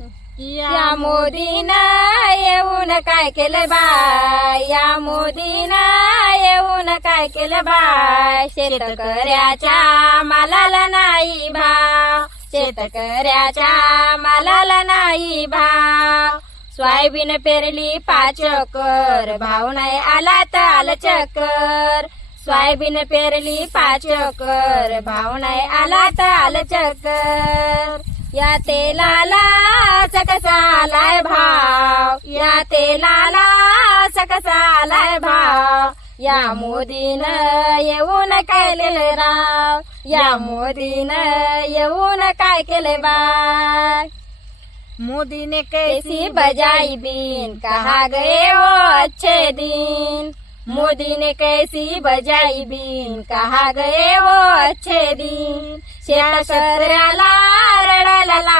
या मोदीनं येऊन काय केलं बाय, या मोदीनं येऊन काय केलं बाय, शेतकऱ्याच्या मालाला नाही भाव, शेतकऱ्याच्या मालाला नाही भाव. सोयाबीन पेरली 5 एकर, भाव नाही आला तर आलं चक्कर. सोयाबीन पेरली 5 एकर, भाव नाही आला तर आलं चक्कर. या तेलाला कसा आलाय भाव, या तेलाला कसा आलाय भाव. या मोदीनं येऊन काय केले राव, या मोदीनं येऊन काय केले बाय. मोदी ने कैसी कैसी बजाई बीन, कहा गए वो अच्छे दिन. मोदी ने कैसी बजाई बीन, कहा गए वो अच्छे दिन. शेतकऱ्याला रडायला